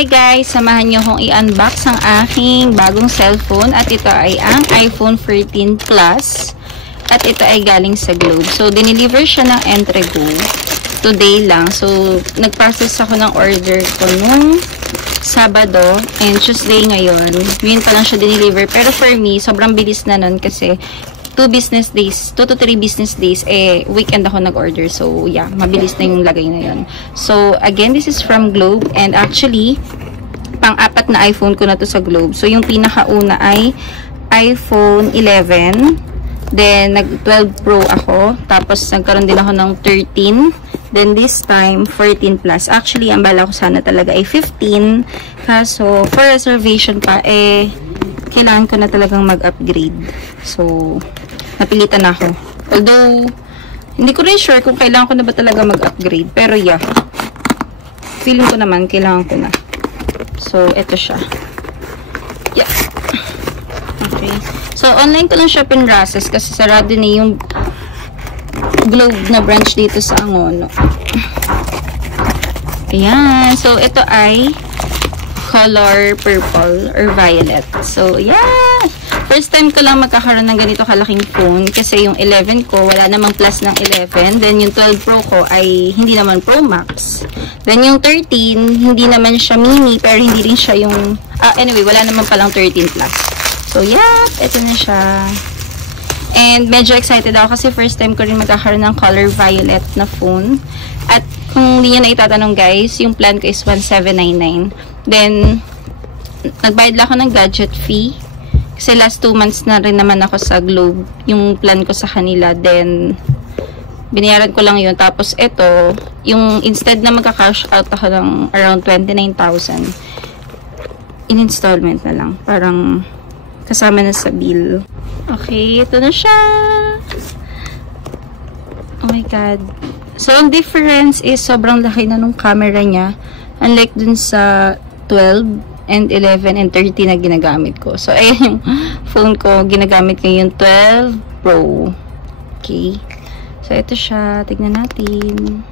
Hi guys! Samahan nyo kong i-unbox ang aking bagong cellphone at ito ay ang iPhone 13 Plus at ito ay galing sa Globe. So, dineliver siya ng Entrego today lang. So, nag-process ako ng order ko nung Sabado and Tuesday ngayon. Yun pa lang siya dineliver. Pero for me, sobrang bilis na nun kasi 2 to 3 business days, weekend ako nag-order. So, yeah, mabilis na yung lagay na yun. So, again, this is from Globe. And actually, pang-apat na iPhone ko na to sa Globe. So, yung pinakauna ay iPhone 11. Then, nag-12 Pro ako. Tapos, nagkaroon din ako ng 13. Then, this time, 14 Plus. Actually, ang bala ko sana talaga ay 15. Kaso, for reservation pa, kailangan ko na talagang mag-upgrade. So, napilitan na ako. Although, hindi ko rin sure kung kailangan ko na ba talaga mag-upgrade. Pero yeah, feeling ko naman, kailangan ko na. So, eto siya. Yeah. Okay. So, online ko lang siya pinrases kasi sarado na yung Globe na branch dito sa Angono. Ayan. So, ito ay color purple or violet. So, yeah! First time ko lang magkakaroon ng ganito kalaking phone kasi yung 11 ko, wala namang plus ng 11. Then, yung 12 Pro ko ay hindi naman Pro Max. Then, yung 13, hindi naman siya mini, pero hindi rin siya yung... anyway, wala naman palang 13 Plus. So, yeah! Ito na siya. And, medyo excited ako kasi first time ko rin magkakaroon ng color violet na phone. At, kung hindi nyo na itatanong guys, yung plan ko is 1,799. Then, nagbayad lang ako ng gadget fee. Kasi last 2 months na rin naman ako sa Globe. Yung plan ko sa kanila. Then, binayaran ko lang yun. Tapos, ito, yung instead na magka-cash out ako ng around 29,000, in installment na lang. Parang, kasama na sa bill. Okay, ito na siya. Oh my God. So, ang difference is sobrang laki na nung camera niya. Unlike dun sa 12 and 11 and 13 na ginagamit ko. So, ayan yung phone ko. Ginagamit ko yung 12 Pro. Okay. So, ito siya. Tignan natin.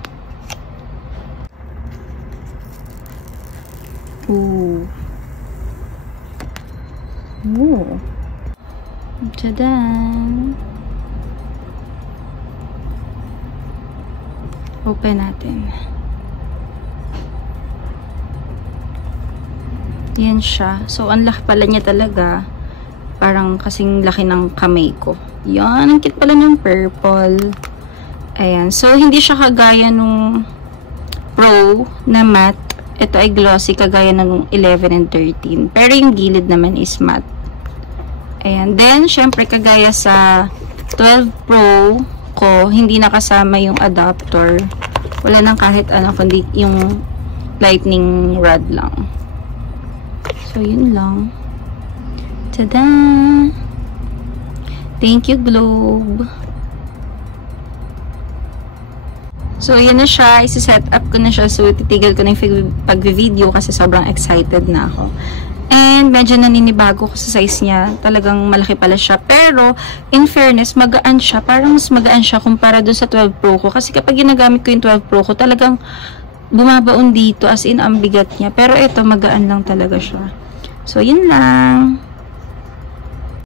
Ooh. Ooh. Tadaan! Open natin. Yan siya. So, ang laki pala niya talaga. Parang kasing laki ng kamay ko. Yan. Ang cute pala ng purple. Ayan. So, hindi siya kagaya nung Pro na matte. Ito ay glossy kagaya ng 11 and 13. Pero yung gilid naman is matte. Ayan. Then, syempre, kagaya sa 12 Pro ko, hindi nakasama yung adapter. Wala nang kahit ano, kundi yung lightning rod lang. So, yun lang. Tada! Thank you, Globe! So, ayan na siya. Isi-set up ko na siya. So, titigil ko na yung pag-video kasi sobrang excited na ako. And, medyo naninibago ko sa size niya. Talagang malaki pala siya. Pero, in fairness, magaan siya. Parang mas magaan siya kumpara doon sa 12 Pro ko. Kasi kapag ginagamit ko yung 12 Pro ko, talagang bumabaon dito. As in, ang bigat niya. Pero ito, magaan lang talaga siya. So, yun lang.